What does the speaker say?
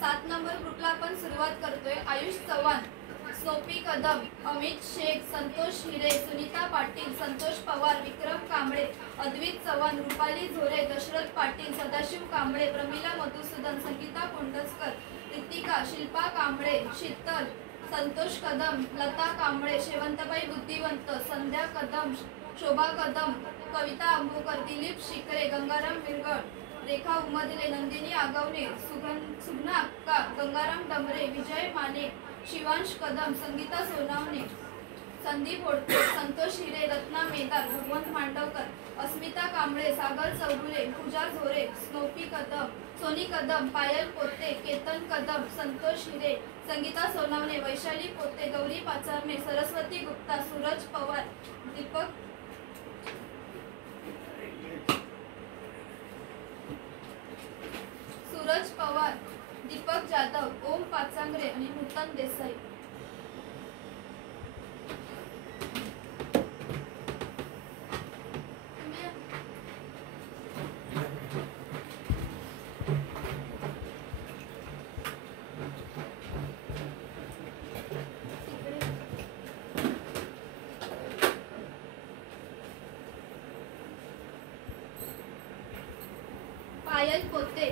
7 number ग्रुपला आपण सुरुवात करतोय। आयुष चव्हाण, सोपी कदम, अमित शेख, संतोष हिरे, सुनीता पाटील, संतोष पवार, विक्रम कांबळे, अद्वित चव्हाण, रुपाली झोरे, दशरथ पाटील, सदाशिव कांबळे, प्रमिला मधुसूदन, संगीता कोंडसकर, रितिका, शिल्पा कांबळे, शीतल, संतोष कदम, लता कांबळे, शेवंतबाई बुद्धिवंत, संध्या कदम, शोभा कदम, कविता आंबोकर, दिलीप शिकरे, गंगाराम विरगड, रेखा उमदले, नंदिनी आगवणे, सुगना अक्का, गंगाराम डमरे, विजय माने, शिवांश कदम, संगीता सोनावणे, संदीप होडके, संतोष हिरे, रत्ना मेदार, भगवंत मांडवकर, अस्मिता कांबळे, सागर चौगुले, पूजा झोरे, सोनी कदम, पायल पोते, केतन कदम, संतोष हिरे, संगीता सोनावणे, वैशाली पोते, गौरी पाचारणे, सरस्वती गुप्ता, सूरज पवार, दीपक जाधव, ओम पाचांगरे आणि नूतन देसाई। पायल पोते,